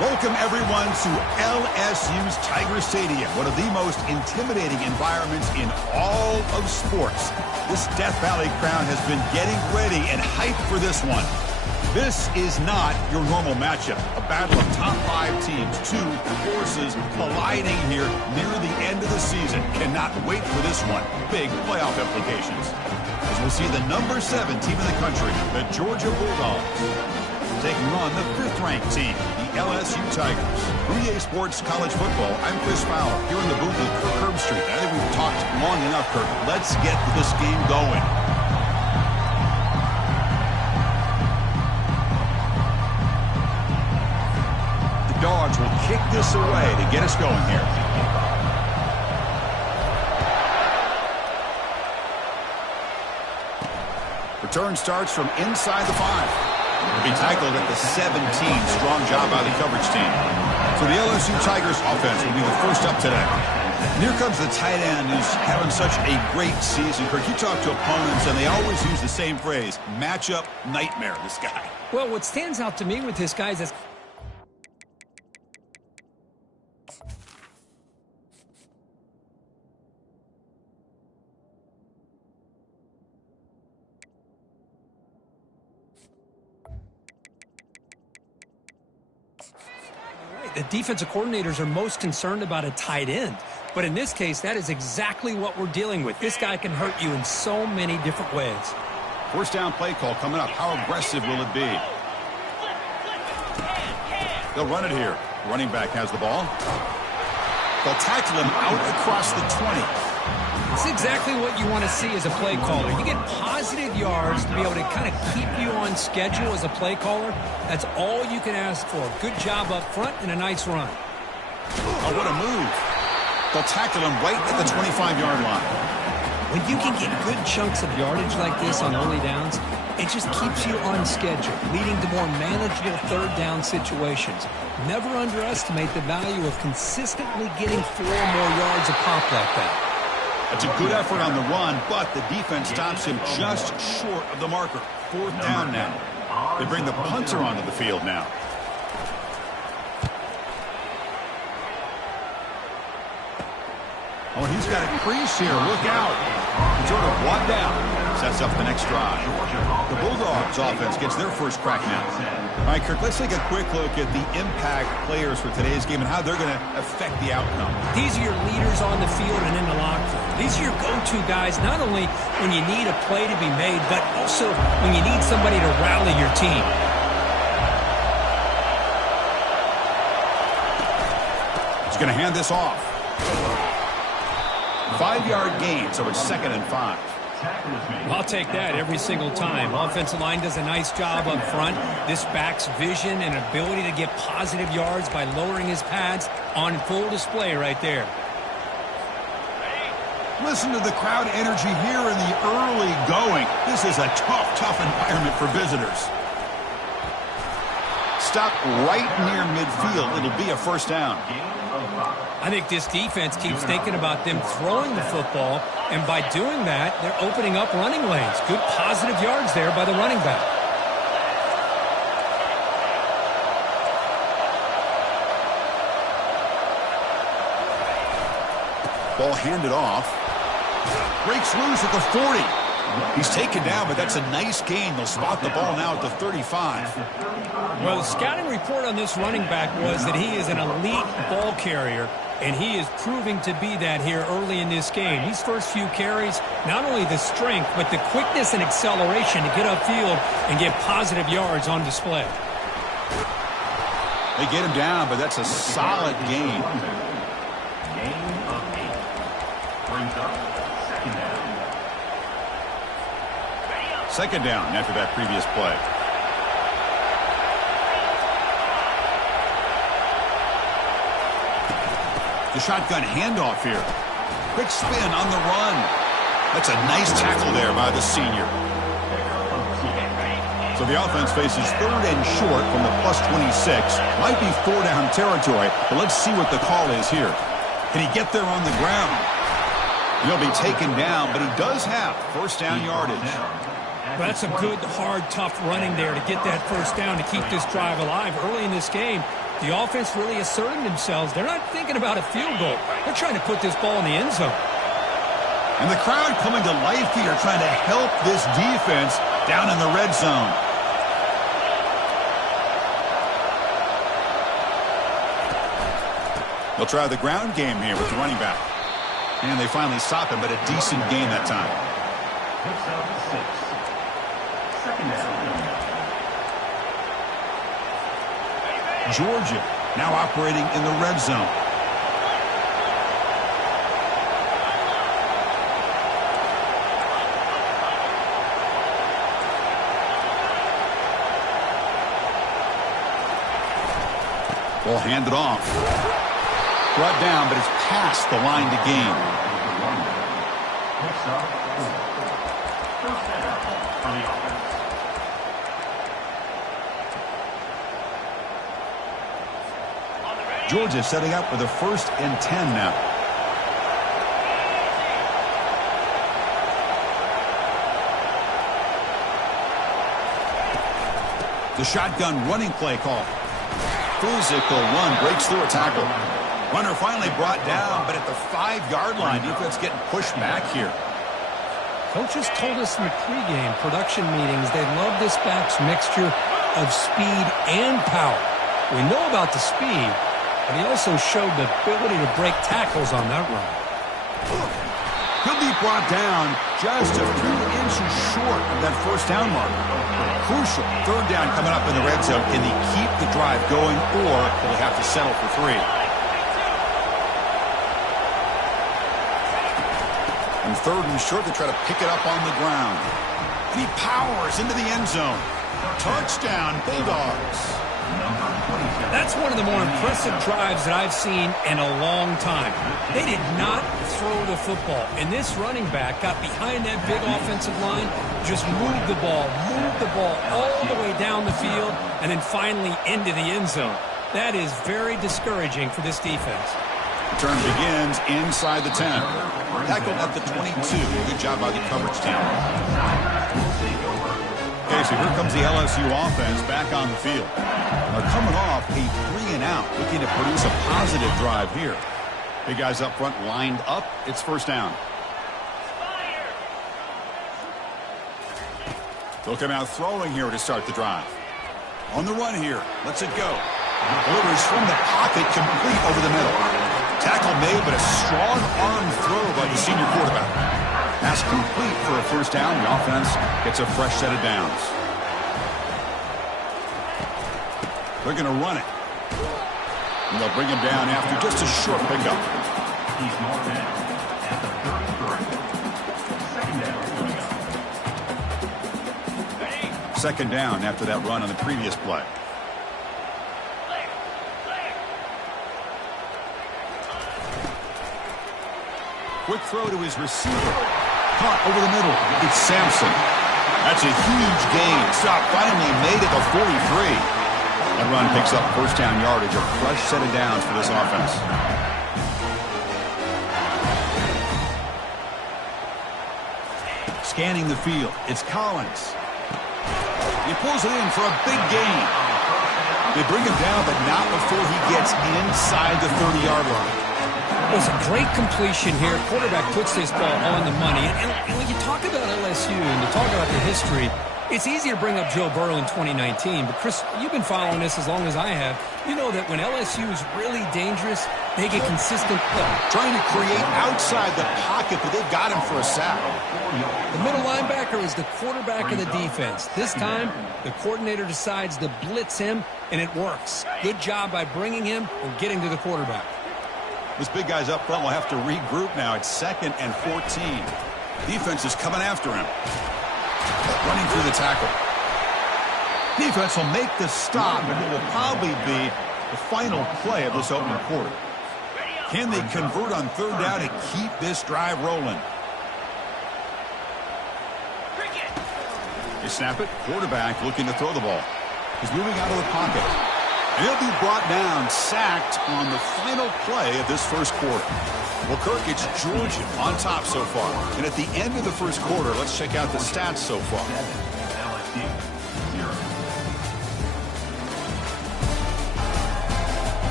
Welcome, everyone, to LSU's Tiger Stadium, one of the most intimidating environments in all of sports. This Death Valley crowd has been getting ready and hyped for this one. This is not your normal matchup, a battle of top 5 teams, two forces colliding here near the end of the season. Cannot wait for this one. Big playoff implications. As we'll see the number 7 team in the country, the Georgia Bulldogs, taking on the 5th-ranked team, the LSU Tigers. For EA Sports College Football, I'm Chris Fowler, here in the booth with Kirk Herbstreit. I think we've talked long enough, Kirk. Let's get this game going. The Dogs will kick this away to get us going here. Return starts from inside the 5. Will be tackled at the 17. Strong job by the coverage team. So the LSU Tigers offense will be the first up today. And here comes the tight end who's having such a great season. Kirk, you talk to opponents, and they always use the same phrase, matchup nightmare, this guy. Well, what stands out to me with this guy is that the defensive coordinators are most concerned about a tight end. But in this case, that is exactly what we're dealing with. This guy can hurt you in so many different ways. First down play call coming up. How aggressive will it be? They'll run it here. Running back has the ball. They'll tackle him out across the 20. It's exactly what you want to see as a play caller. You get positive yards to be able to kind of keep you on schedule as a play caller. That's all you can ask for. Good job up front and a nice run. Oh, what a move. They'll tackle him right at the 25-yard line. When you can get good chunks of yardage like this on early downs, it just keeps you on schedule, leading to more manageable third down situations. Never underestimate the value of consistently getting 4 more yards a pop like that. That's a good effort on the run, but the defense stops him just short of the marker. 4th down now. They bring the punter onto the field now. Oh, he's got a crease here. Look out. He's sort of one down. Sets up the next drive. The Bulldogs offense gets their first crack now. All right, Kirk, let's take a quick look at the impact players for today's game and how they're going to affect the outcome. These are your leaders on the field and in the locker room. These are your go-to guys, not only when you need a play to be made, but also when you need somebody to rally your team. He's going to hand this off. 5-yard gain, so it's 2nd and 5. I'll take that every single time. Offensive line does a nice job up front. This back's vision and ability to get positive yards by lowering his pads on full display right there. Listen to the crowd energy here in the early going. This is a tough environment for visitors. Stop right near midfield. It'll be a first down. I think this defense keeps thinking about them throwing the football, and by doing that, they're opening up running lanes. Good positive yards there by the running back. Ball handed off. Breaks loose at the 40. He's taken down, but that's a nice gain. They'll spot the ball now at the 35. Well, the scouting report on this running back was that he is an elite ball carrier, and he is proving to be that here early in this game. These first few carries, not only the strength, but the quickness and acceleration to get upfield and get positive yards on display. They get him down, but that's a solid gain. Gain of 8. Brings up 2nd down. 2nd down after that previous play. The shotgun handoff here. Quick spin on the run. That's a nice tackle there by the senior. So the offense faces 3rd and short from the +26. Might be 4-down territory, but let's see what the call is here. Can he get there on the ground? He'll be taken down, but he does have first down yardage. Well, that's a good, hard, tough running there to get that first down to keep this drive alive. Early in this game, The offense really asserting themselves. They're not thinking about a field goal. They're trying to put this ball in the end zone. And the crowd coming to life here, trying to help this defense down in the red zone. They'll try the ground game here with the running back. And they finally stop him, but a decent gain that time. Picks up 6. Second down. Georgia now operating in the red zone. Ball handed off. Brought down, but it's past the line to gain. Picks up 4. First down for the offense. Georgia setting up with a 1st and 10 now. The shotgun running play call. Physical run breaks through a tackle. Runner finally brought down, but at the 5-yard line, defense getting pushed back here. Coaches told us in the pregame production meetings they love this back's mixture of speed and power. We know about the speed, but he also showed the ability to break tackles on that run. He'll be brought down just a few inches short of that 1st down mark. Crucial 3rd down coming up in the red zone. Can he keep the drive going, or will he have to settle for 3? And 3rd and short, they try to pick it up on the ground. And he powers into the end zone. Touchdown, Bulldogs. That's one of the more impressive drives that I've seen in a long time. They did not throw the football, and this running back got behind that big offensive line, just moved the ball all the way down the field, and then finally into the end zone. That is very discouraging for this defense. The turn begins inside the 10. Tackled at the 22. Good job by the coverage team. Okay, so here comes the LSU offense back on the field. They're coming off a 3-and-out, looking to produce a positive drive here. Big guys up front lined up. It's 1st down. They'll come out throwing here to start the drive. On the run here. Lets it go. Delivers from the pocket, complete over the middle. Tackle made, but a strong arm throw by the senior quarterback. Pass complete for a 1st down. The offense gets a fresh set of downs. They're going to run it. And they'll bring him down after just a short pickup. He's marked down at the 33. Second down. 2nd down after that run on the previous play. Quick throw to his receiver. Caught over the middle. It's Sampson. That's a huge gain. Stop finally made it to 43. That run picks up 1st down yardage. A fresh set of downs for this offense. Scanning the field. It's Collins. He pulls it in for a big gain. They bring him down, but not before he gets inside the 30-yard line. It was a great completion here. Quarterback puts this ball on the money. And when you talk about LSU and you talk about the history, it's easy to bring up Joe Burrow in 2019. But, Chris, you've been following this as long as I have. You know that when LSU is really dangerous, they get consistent play. Trying to create outside the pocket, but they've got him for a sack. The middle linebacker is the quarterback of the defense. This time, the coordinator decides to blitz him, and it works. Good job by bringing him and getting to the quarterback. This big guy's up front will have to regroup now. It's 2nd and 14. Defense is coming after him. Running through the tackle. Defense will make the stop, and it will probably be the final play of this opening quarter. Can they convert on 3rd down and keep this drive rolling? They snap it. Quarterback looking to throw the ball. He's moving out of the pocket. And he'll be brought down, sacked on the final play of this 1st quarter. Well, Kirk, it's Georgia on top so far. And at the end of the 1st quarter, let's check out the stats so far. LSU 0.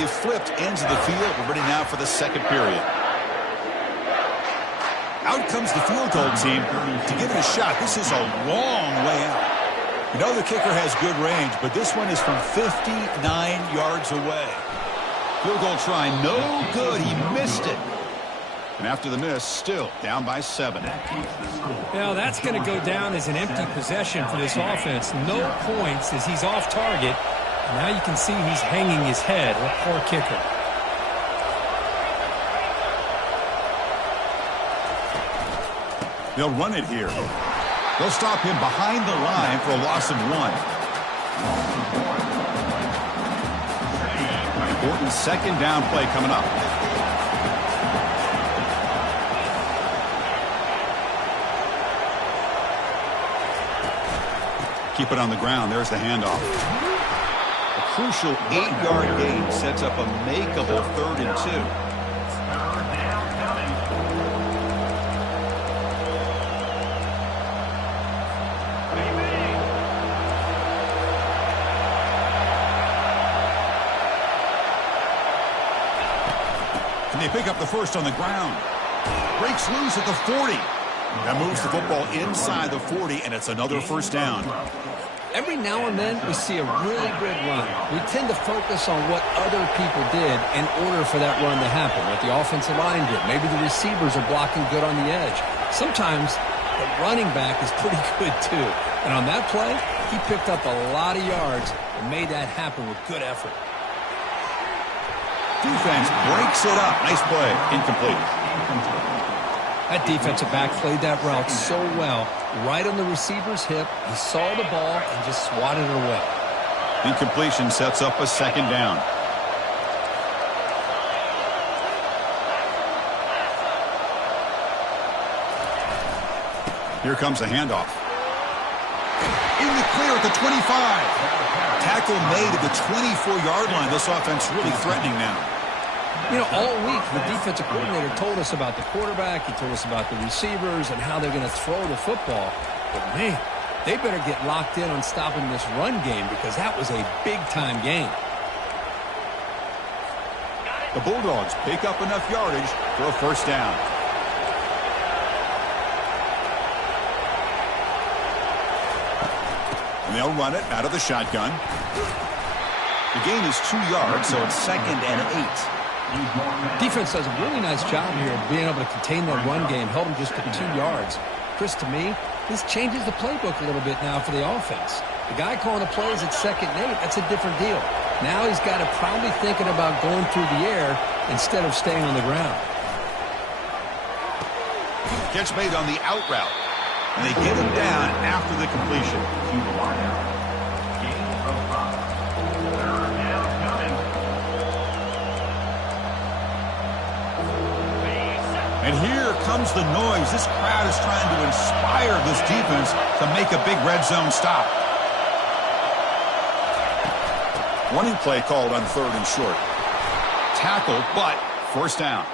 We've flipped ends of the field. We're ready now for the second period. Out comes the field goal team to give it a shot. This is a long way out. You know the kicker has good range, but this one is from 59 yards away. Field goal try, no good. He missed it. And after the miss, still down by 7. Now that's going to go down as an empty possession for this offense. No points as he's off target. And now you can see he's hanging his head. What poor kicker. They'll run it here. They'll stop him behind the line for a loss of 1. Important second down play coming up. Keep it on the ground. There's the handoff. A crucial 8-yard gain sets up a makeable 3rd and 2. And they pick up the first on the ground. Breaks loose at the 40. That moves the football inside the 40, and it's another first down. Every now and then we see a really good run. We tend to focus on what other people did in order for that run to happen, what the offensive line did. Maybe the receivers are blocking good on the edge. Sometimes the running back is pretty good too. And on that play, he picked up a lot of yards and made that happen with good effort. Defense breaks it up. Nice play. Incomplete. That defensive back played that route so well. Right on the receiver's hip. He saw the ball and just swatted it away. Incompletion sets up a second down. Here comes the handoff. In the clear at the 25. Tackle made at the 24-yard line. This offense really threatening now. You know, all week the defensive coordinator told us about the quarterback. He told us about the receivers and how they're going to throw the football. But, man, they better get locked in on stopping this run game because that was a big-time game. The Bulldogs pick up enough yardage for a first down. And they'll run it out of the shotgun. The gain is 2 yards, so it's 2nd and 8. Defense does a really nice job here of being able to contain that run game, held them just to 2 yards. Chris, to me, this changes the playbook a little bit now for the offense. The guy calling the plays at 2nd and 8, that's a different deal. Now he's got to probably thinking about going through the air instead of staying on the ground. Catch made on the out route. And they get him down after the completion. And here comes the noise. This crowd is trying to inspire this defense to make a big red zone stop. Running play called on 3rd and short. Tackle, but first down.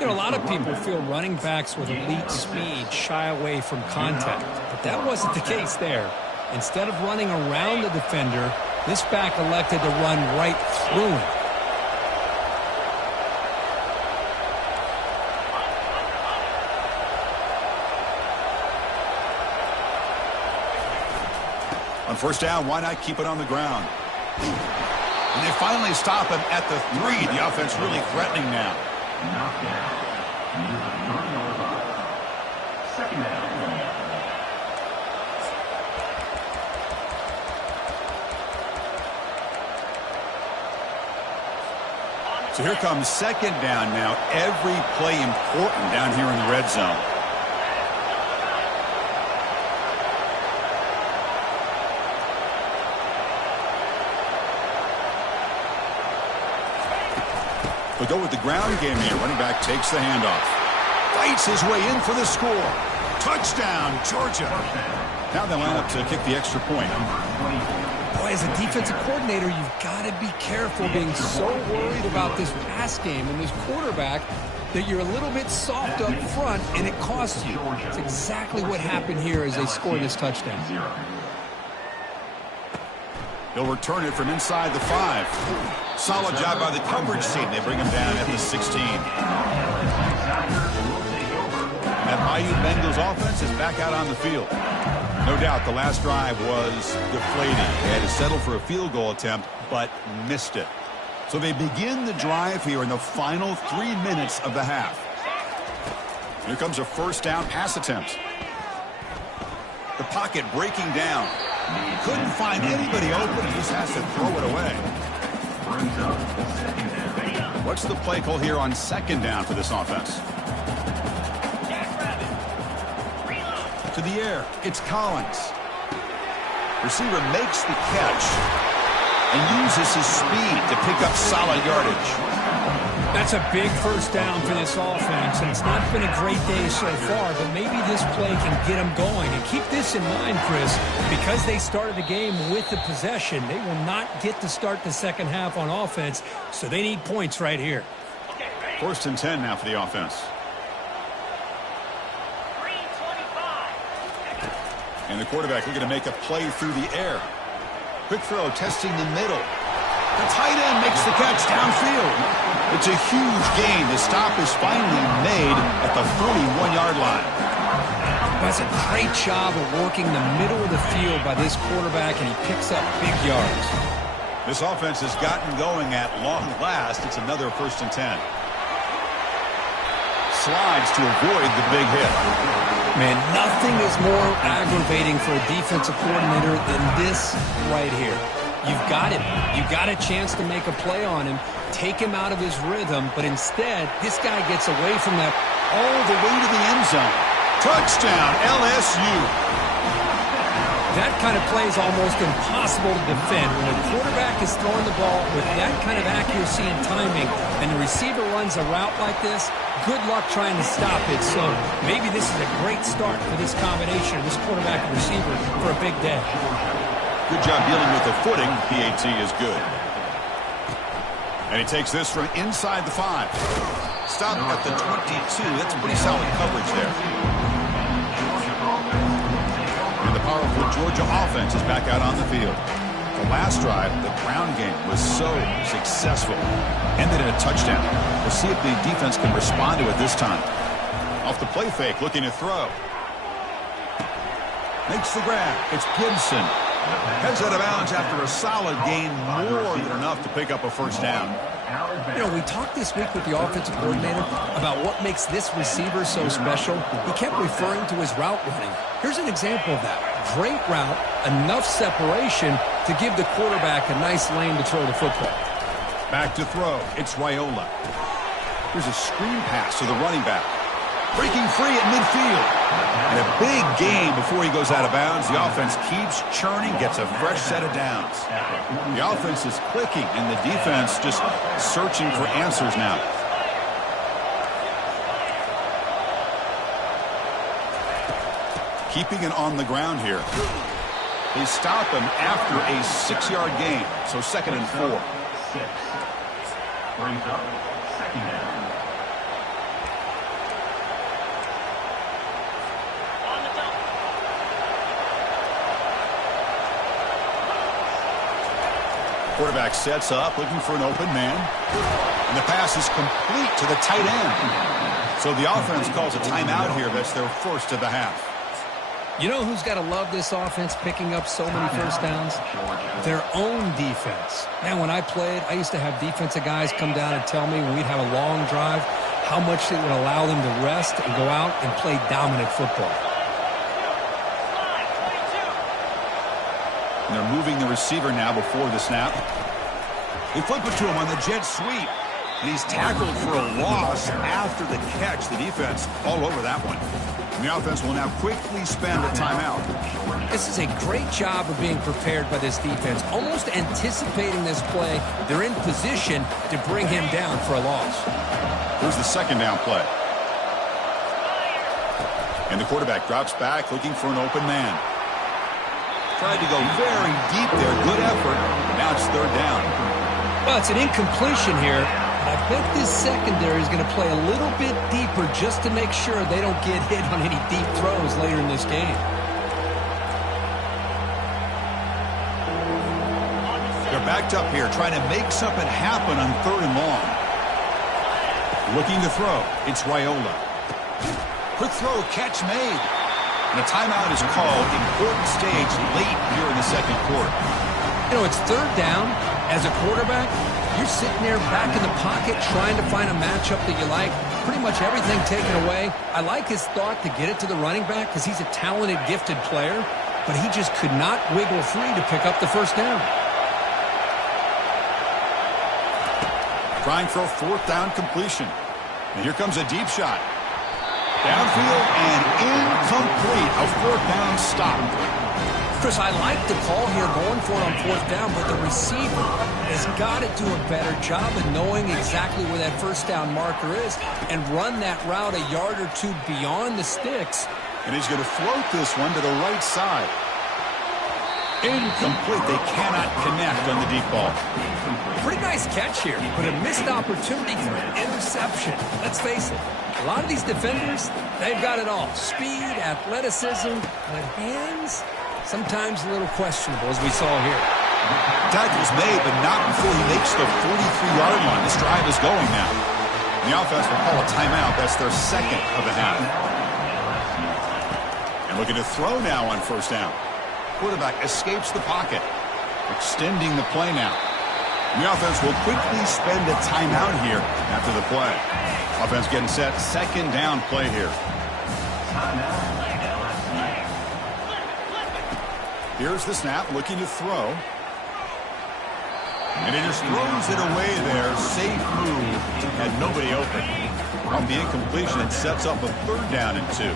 You know, a lot of people feel running backs with elite speed shy away from contact, but that wasn't the case there. Instead of running around the defender, this back elected to run right through him. On first down, why not keep it on the ground? And they finally stop him at the 3. The offense really threatening now. Second down. So here comes 2nd down now. Every play important down here in the red zone. They'll go with the ground game here. Running back takes the handoff. Fights his way in for the score. Touchdown, Georgia. Now they line up to kick the extra point. Boy, as a defensive coordinator, you've got to be careful being so worried about this pass game and this quarterback that you're a little bit soft up front, and it costs you. It's exactly what happened here as they score this touchdown. He'll return it from inside the 5. Solid job by the coverage team. They bring him down at the 16. That Bayou Bengals offense is back out on the field. No doubt the last drive was deflating. They had to settle for a field goal attempt, but missed it. So they begin the drive here in the final 3 minutes of the half. Here comes a first down pass attempt. The pocket breaking down. Couldn't find anybody open. He just has to throw it away. What's the play call here on second down for this offense? To the air. It's Collins. Receiver makes the catch and uses his speed to pick up solid yardage. That's a big first down for this offense, and it's not been a great day so far, but maybe this play can get them going. And keep this in mind, Chris, because they started the game with the possession, they will not get to start the second half on offense, so they need points right here. First and 10 now for the offense. And the quarterback looking to make a play through the air. Quick throw, testing the middle. The tight end makes the catch downfield. It's a huge gain. The stop is finally made at the 41-yard line. That's a great job of working the middle of the field by this quarterback, and he picks up big yards. This offense has gotten going at long last. It's another first and 10. Slides to avoid the big hit. Man, nothing is more aggravating for a defensive coordinator than this right here. You've got him. You've got a chance to make a play on him, take him out of his rhythm, but instead, this guy gets away from that all the way to the end zone. Touchdown, LSU. That kind of play is almost impossible to defend. When a quarterback is throwing the ball with that kind of accuracy and timing, and the receiver runs a route like this, good luck trying to stop it. So maybe this is a great start for this combination, this quarterback and receiver, for a big day. Good job dealing with the footing. PAT is good. And he takes this from inside the 5. Stop at the 22. That's pretty solid coverage there. And the powerful Georgia offense is back out on the field. The last drive, the ground game was so successful. Ended in a touchdown. We'll see if the defense can respond to it this time. Off the play fake, looking to throw. Makes the grab. It's Gibson. Heads out of bounds after a solid gain, more than enough to pick up a first down. You know, we talked this week with the offensive coordinator about what makes this receiver so special. He kept referring to his route running. Here's an example of that. Great route, enough separation to give the quarterback a nice lane to throw the football. Back to throw. It's Raiola. Here's a screen pass to the running back. Breaking free at midfield. And a big gain before he goes out of bounds. The offense keeps churning, gets a fresh set of downs. The offense is clicking, and the defense just searching for answers now. Keeping it on the ground here. They stop him after a 6-yard gain. So 2nd and 4. Brings up second down. Quarterback sets up, looking for an open man. And the pass is complete to the tight end. So the offense calls a timeout here. That's their first of the half. You know who's got to love this offense picking up so many first downs? Their own defense. Man, when I played, I used to have defensive guys come down and tell me when we'd have a long drive how much it would allow them to rest and go out and play dominant football. And they're moving the receiver now before the snap. They flip it to him on the jet sweep. And he's tackled for a loss after the catch. The defense all over that one. And the offense will now quickly spend a timeout. This is a great job of being prepared by this defense. Almost anticipating this play. They're in position to bring him down for a loss. Here's the second down play. And the quarterback drops back looking for an open man. Tried to go very deep there. Good effort. Now it's 3rd down. Well, it's an incompletion here. I bet this secondary is going to play a little bit deeper just to make sure they don't get hit on any deep throws later in this game. Backed up here, trying to make something happen on 3rd and long. Looking to throw. It's Raiola. Quick throw, catch made. And a timeout is called. Important stage late here in the second quarter. You know, it's 3rd down. As a quarterback, you're sitting there back in the pocket trying to find a matchup that you like. Pretty much everything taken away. I like his thought to get it to the running back because he's a talented, gifted player, but he just could not wiggle free to pick up the 1st down. Trying for a 4th down completion. And here comes a deep shot. Downfield and incomplete. A 4th down stop. Chris, I like the call here going for it on 4th down, but the receiver has got to do a better job of knowing exactly where that 1st down marker is and run that route a yard or two beyond the sticks. And he's going to float this one to the right side. Incomplete. They cannot connect on the deep ball. Pretty nice catch here, but a missed opportunity for an interception. Let's face it, a lot of these defenders, they've got it all. Speed, athleticism, but hands, sometimes a little questionable, as we saw here. Tackle's made, but not before he makes the 43-yard line. This drive is going now. The offense will call a timeout. That's their 2nd of the half. And looking to throw now on 1st down. Quarterback escapes the pocket, extending the play now. The offense will quickly spend a timeout here after the play. Offense getting set. 2nd down play here. Here's the snap, looking to throw. And he just throws it away there. Safe move. Had nobody open. Off the incompletion, it sets up a 3rd down and 2.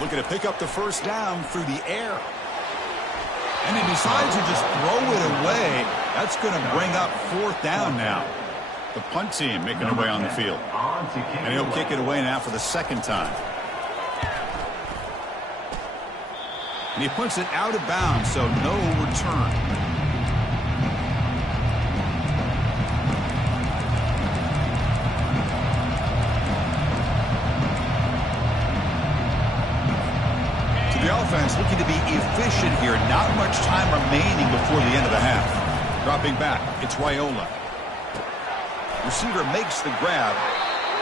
Looking to pick up the 1st down through the air. And he decides to just throw it away. That's going to bring up 4th down now. The punt team making their way on the field. And he'll kick it away now for the 2nd time. And he punts it out of bounds, so no return. So the offense looking to be efficient here. Not much time remaining before the end of the half. Dropping back, it's Raiola. Receiver makes the grab.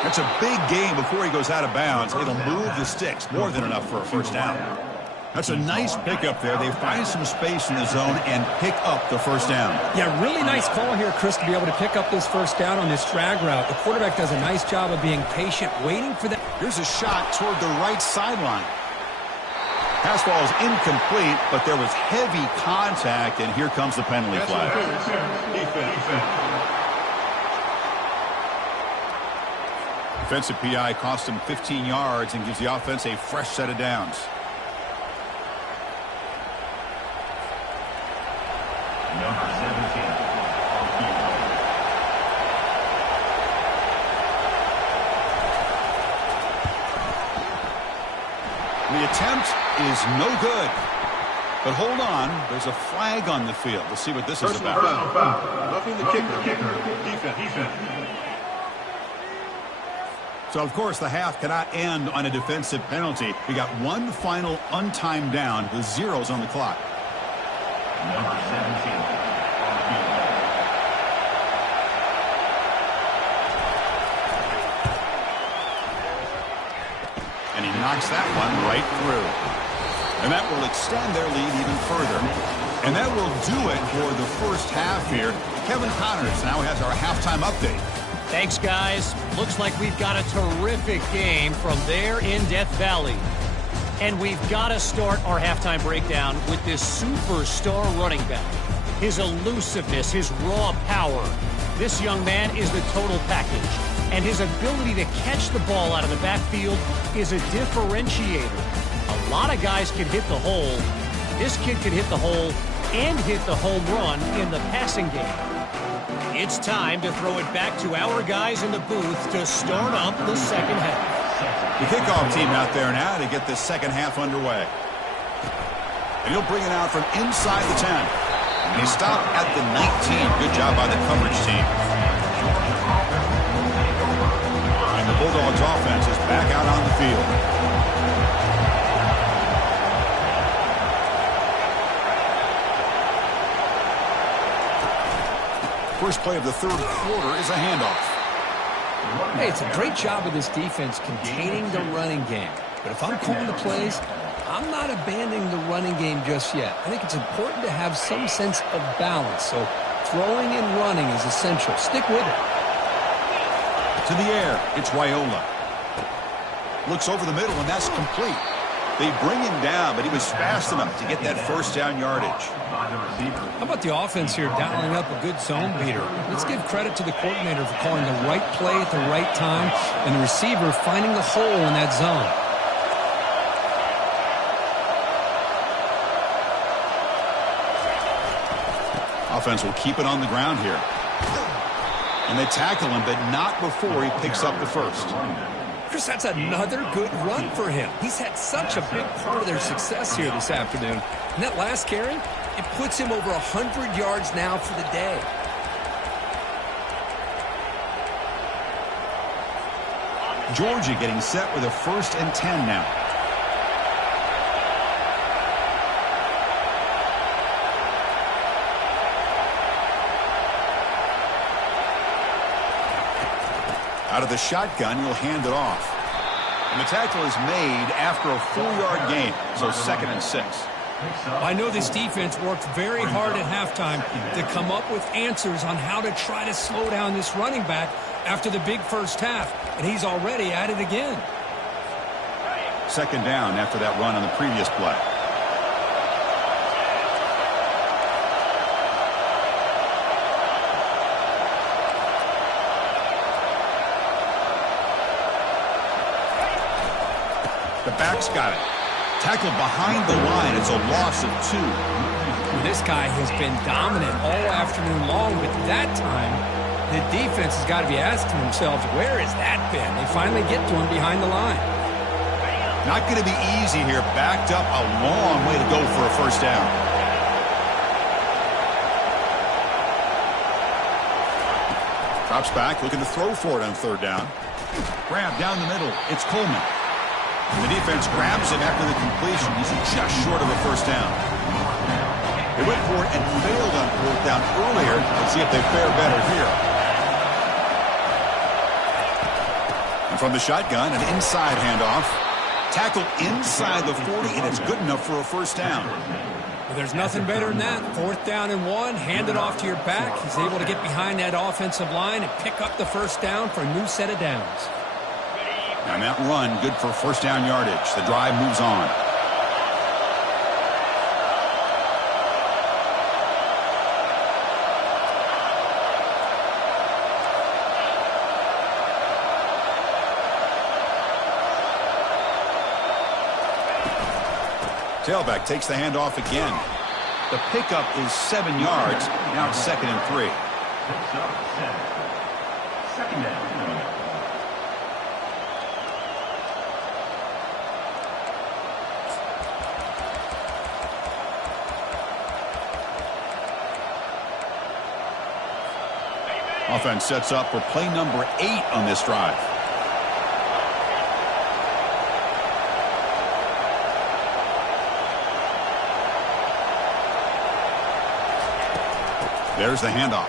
That's a big gain before he goes out of bounds. It'll move the sticks. More than enough for a 1st down. That's a nice pickup there. They find some space in the zone and pick up the 1st down. Yeah, really nice call here, Chris, to be able to pick up this 1st down on this drag route. The quarterback does a nice job of being patient, waiting for that. Here's a shot toward the right sideline. Pass ball is incomplete, but there was heavy contact, and here comes the penalty flag. Defensive PI cost him 15 yards and gives the offense a fresh set of downs. Number 17. The attempt is no good. But hold on, there's a flag on the field. Let's see what this is about. Roughing the kicker. Defense. So, of course, the half cannot end on a defensive penalty. We got one final untimed down with zeros on the clock. Number 17. And he knocks that one right through. And that will extend their lead even further. And that will do it for the 1st half here. Kevin Connors now has our halftime update. Thanks, guys. Looks like we've got a terrific game from there in Death Valley. And we've got to start our halftime breakdown with this superstar running back. His elusiveness, his raw power. This young man is the total package. And his ability to catch the ball out of the backfield is a differentiator. A lot of guys can hit the hole. This kid can hit the hole and hit the home run in the passing game. It's time to throw it back to our guys in the booth to start up the 2nd half. The kickoff team out there now to get the 2nd half underway. And he'll bring it out from inside the 10. And he stopped at the 19. Good job by the coverage team. And the Bulldogs offense is back out on the field. First play of the third quarter is a handoff. Hey, it's a great job of this defense containing the running game. But if I'm calling the plays, I'm not abandoning the running game just yet. I think it's important to have some sense of balance. So throwing and running is essential. Stick with it. To the air, it's Raiola. Looks over the middle, and that's complete. They bring him down, but he was fast enough to get that first down yardage. How about the offense here dialing up a good zone beater? Let's give credit to the coordinator for calling the right play at the right time and the receiver finding the hole in that zone. Offense will keep it on the ground here. And they tackle him, but not before he picks up the first. Chris, that's another good run for him. He's had such a big part of their success here this afternoon. And that last carry, it puts him over 100 yards now for the day. Georgia getting set with a 1st and 10 now. Out of the shotgun, he'll hand it off. And the tackle is made after a 4-yard gain, so 2nd and 6. I know this defense worked very hard at halftime to come up with answers on how to try to slow down this running back after the big first half, and he's already at it again. 2nd down after that run on the previous play. The back's got it. Tackled behind the line. It's a loss of 2. This guy has been dominant all afternoon long, but that time, the defense has got to be asking themselves, where has that been? They finally get to him behind the line. Not going to be easy here. Backed up a long way to go for a 1st down. Drops back, looking to throw for it on 3rd down. Grab down the middle. It's Coleman. The defense grabs him after the completion. He's just short of a 1st down. They went for it and failed on 4th down earlier. Let's see if they fare better here. And from the shotgun, an inside handoff. Tackled inside the 40, and it's good enough for a 1st down. Well, there's nothing better than that. 4th down and 1, hand it off to your back. He's able to get behind that offensive line and pick up the 1st down for a new set of downs. And that run, good for 1st down yardage. The drive moves on. Tailback takes the handoff again. The pickup is 7 yards. Now it's 2nd and 3. 2nd down. Offense sets up for play number 8 on this drive. There's the handoff.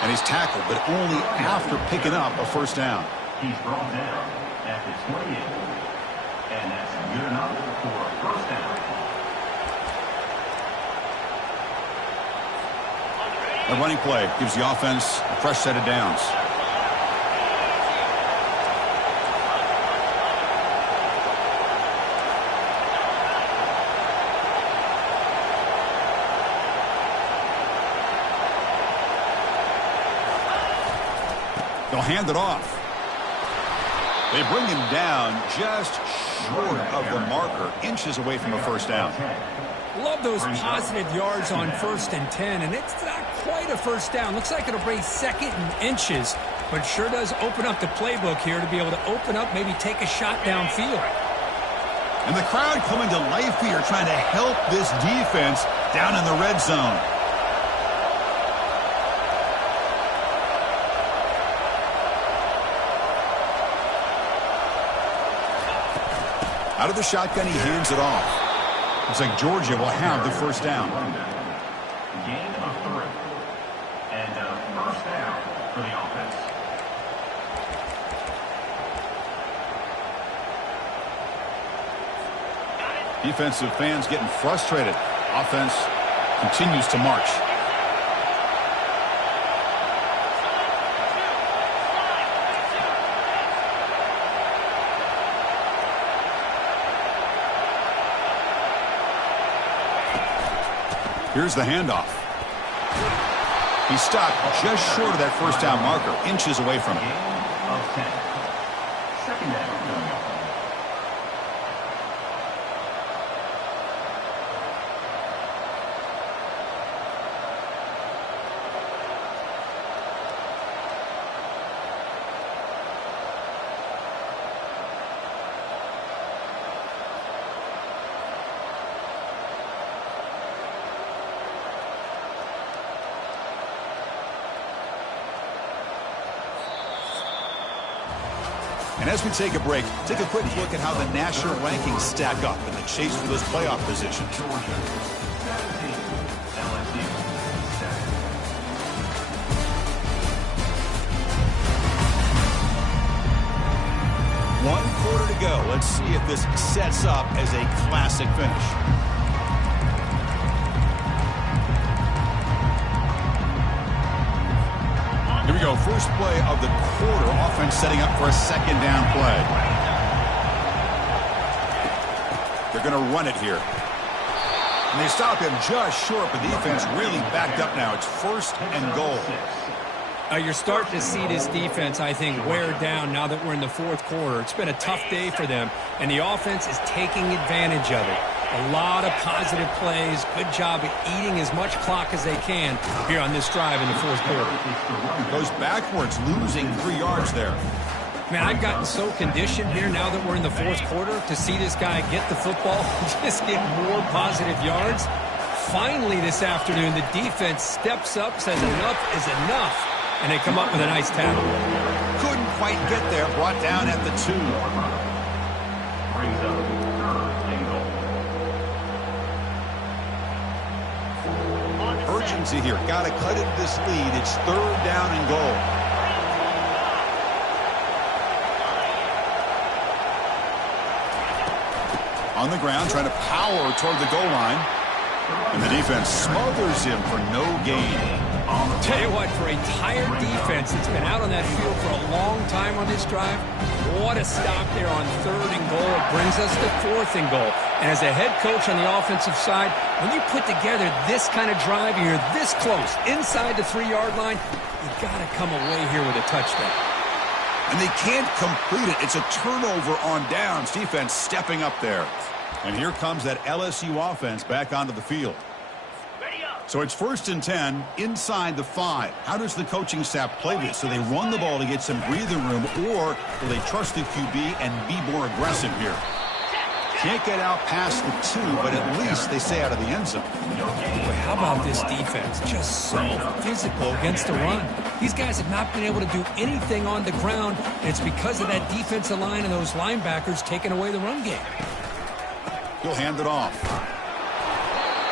And he's tackled, but only after picking up a 1st down. He's brought down at the 28. And that's good enough for a 1st down. A running play gives the offense a fresh set of downs. They'll hand it off. They bring him down just short of the marker, inches away from a 1st down. Love those positive yards on 1st and 10, and it's not quite a 1st down. Looks like it'll bring 2nd and inches, but sure does open up the playbook here to be able to open up, maybe take a shot downfield. And the crowd coming to life here, trying to help this defense down in the red zone. Out of the shotgun, he hands it off. Looks like Georgia will have the 1st down. Gain of 3. down for the offense. Defensive fans getting frustrated. Offense continues to march. Here's the handoff. He stopped just short of that first down marker, inches away from it. Of 10. Second down coming up. And as we take a break, take a quick look at how the national rankings stack up in the chase for those playoff positions. Georgia, 17. LSU, 7. 1 quarter to go. Let's see if this sets up as a classic finish. Here we go. First play of the quarter. Offense setting up for a second down play. They're going to run it here. And they stop him just short, but the defense really backed up now. It's first and goal. You're starting to see this defense, I think, wear down now that we're in the fourth quarter. It's been a tough day for them, and the offense is taking advantage of it. A lot of positive plays. Good job at eating as much clock as they can here on this drive in the fourth quarter. Goes backwards, losing 3 yards there. Man, I've gotten so conditioned here now that we're in the fourth quarter to see this guy get the football and just get more positive yards. Finally this afternoon, the defense steps up, says enough is enough, and they come up with a nice tackle. Couldn't quite get there, brought down at the 2. Brings up third and goal. Urgency here. Got to cut into this lead. It's third down and goal. On the ground, trying to power toward the goal line. And the defense smothers him for no gain. Tell you what, for a tired defense that's been out on that field for a long time on this drive, what a stop there on third and goal. It brings us to fourth and goal. And as a head coach on the offensive side, when you put together this kind of drive, you're this close, inside the 3-yard line, you got to come away here with a touchdown. And they can't complete it. It's a turnover on downs. Defense stepping up there. And here comes that LSU offense back onto the field. So it's first and 10 inside the 5. How does the coaching staff play this? So they run the ball to get some breathing room, or will they trust the QB and be more aggressive here? Can't get out past the 2, but at least they stay out of the end zone. Boy, how about this defense? Just so physical against the run. These guys have not been able to do anything on the ground, and it's because of that defensive line and those linebackers taking away the run game. He'll hand it off.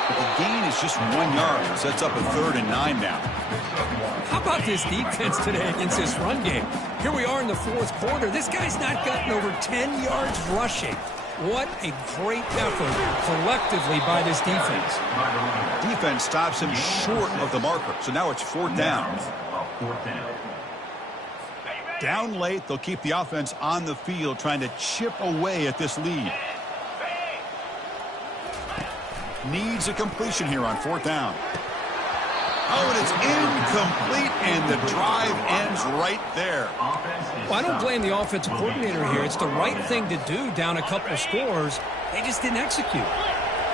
But the gain is just 1 yard. Sets up a third and 9 now. How about this defense today against this run game? Here we are in the fourth quarter. This guy's not gotten over 10 yards rushing. What a great effort collectively by this defense. Defense stops him short of the marker. So now it's fourth down. Down late, they'll keep the offense on the field trying to chip away at this lead. Needs a completion here on fourth down. Oh, and it's incomplete, and the drive ends right there. Well, I don't blame the offensive coordinator here. It's the right thing to do down a couple scores. They just didn't execute.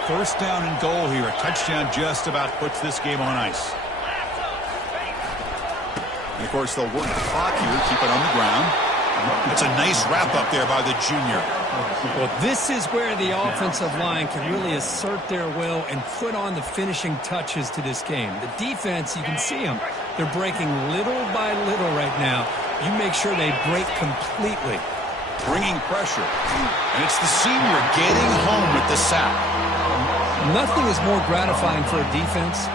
First down and goal here. A touchdown just about puts this game on ice. And, of course, they'll work the clock here, keep it on the ground. It's a nice wrap-up there by the junior. Well, this is where the offensive line can really assert their will and put on the finishing touches to this game. The defense, you can see them. They're breaking little by little right now. You make sure they break completely. Bringing pressure. And it's the senior getting home with the sack. Nothing is more gratifying for a defense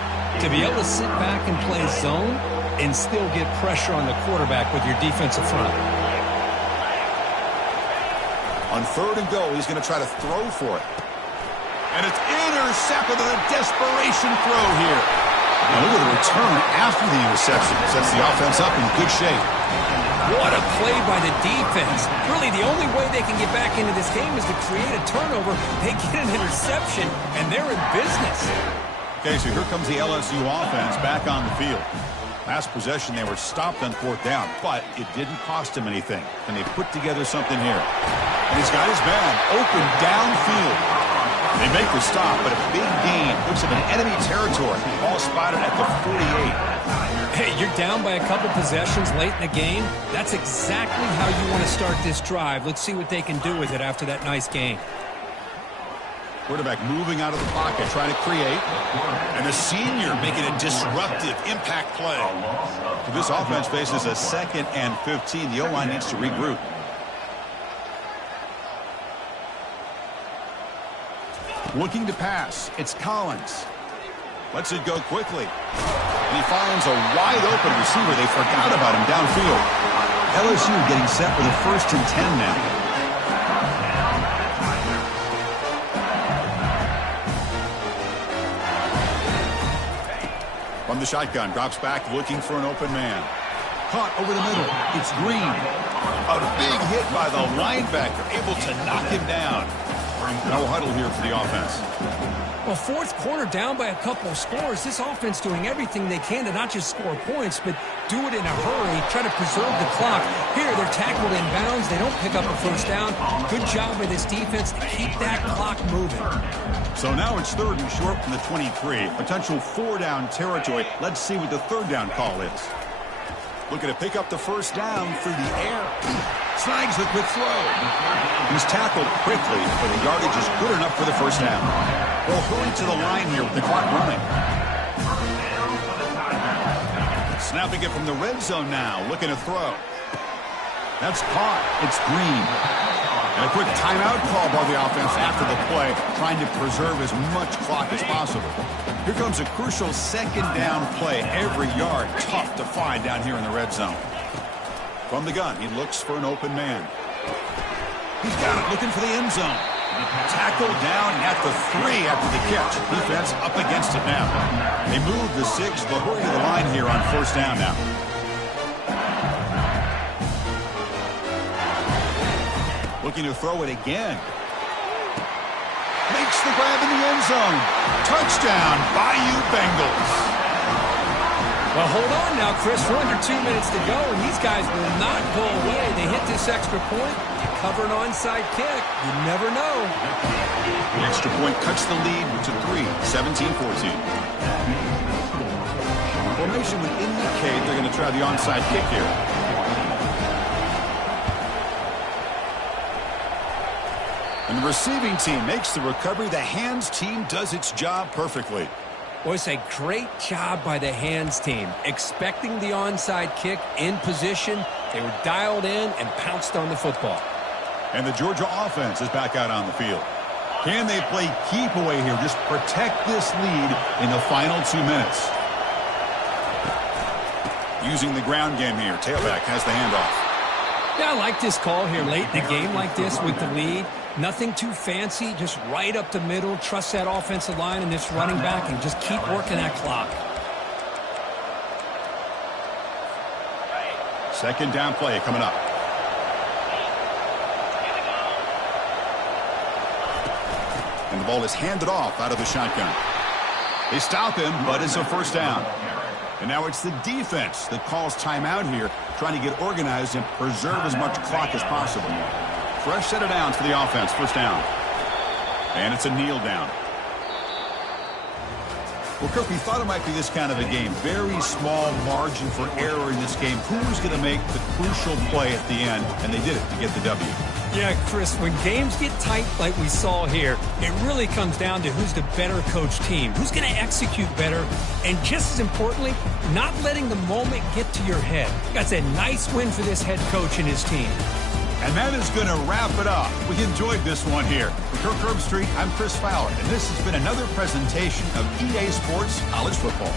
to be able to sit back and play zone and still get pressure on the quarterback with your defensive front. On 3rd and goal, he's going to try to throw for it. And it's intercepted with a desperation throw here. Now look at the return after the interception. Sets the offense up in good shape. What a play by the defense. Really, the only way they can get back into this game is to create a turnover. They get an interception, and they're in business. Okay, so here comes the LSU offense back on the field. Last possession, they were stopped on 4th down, but it didn't cost him anything. And they put together something here. And he's got his man open downfield. They make the stop, but a big gain puts him in enemy territory. Ball spotted at the 48. Hey, you're down by a couple possessions late in the game. That's exactly how you want to start this drive. Let's see what they can do with it after that nice game. Quarterback moving out of the pocket, trying to create. And the senior making a disruptive impact play. So this offense faces a 2nd and 15. The O-line needs to regroup. Looking to pass. It's Collins. Lets it go quickly. And he finds a wide-open receiver. They forgot about him downfield. LSU getting set for the 1st and 10 now. From the shotgun, drops back looking for an open man. Caught over the middle. It's Green. A big hit by the linebacker, able to knock him down. No huddle here for the offense. Well, 4th quarter down by a couple of scores. This offense doing everything they can to not just score points, but do it in a hurry, try to preserve the clock. Here, they're tackled in bounds. They don't pick up a 1st down. Good job by this defense to keep that clock moving. So now it's 3rd and short from the 23. Potential 4-down territory. Let's see what the 3rd down call is. Looking to pick up the 1st down through the air. Snags the quick throw. He's tackled quickly, but the yardage is good enough for the 1st down. They'll hurry to the line here with the clock running. Snapping it from the red zone now. Looking to throw. That's caught. It's Green. And a quick timeout call by the offense after the play, trying to preserve as much clock as possible. Here comes a crucial 2nd down play. Every yard tough to find down here in the red zone. From the gun, he looks for an open man. He's got it, looking for the end zone. Tackled down at the 3 after the catch. Defense up against it now. They move the 6. They'll hurry to the line here on 1st down now. Looking to throw it again. Makes the grab in the end zone. Touchdown, Bayou Bengals. Well, hold on now, Chris. We're under 2 minutes to go, and these guys will not go away. They hit this extra point. You cover an onside kick. You never know. The extra point cuts the lead to 3, 17-14. Formation would indicate they're going to try the onside kick here. And the receiving team makes the recovery. The hands team does its job perfectly. Boy, it's a great job by the hands team. Expecting the onside kick in position. They were dialed in and pounced on the football. And the Georgia offense is back out on the field. Can they play keep away here? Just protect this lead in the final 2 minutes. Using the ground game here. Tailback has the handoff. Yeah, I like this call here late in the game like this with the lead. Nothing too fancy, just right up the middle. Trust that offensive line and this running back and just keep working that clock. 2nd down play coming up. And the ball is handed off out of the shotgun. They stop him, but it's a 1st down. And now it's the defense that calls timeout here, trying to get organized and preserve as much clock as possible. Fresh set of downs for the offense, 1st down. And it's a kneel down. Well, Kirk, we thought it might be this kind of a game. Very small margin for error in this game. Who was going to make the crucial play at the end? And they did it to get the W. Yeah, Chris, when games get tight like we saw here, it really comes down to who's the better coach team, who's going to execute better, and just as importantly, not letting the moment get to your head. That's a nice win for this head coach and his team. And that is going to wrap it up. We enjoyed this one here. For Kirk Herbstreit, I'm Chris Fowler, and this has been another presentation of EA Sports College Football.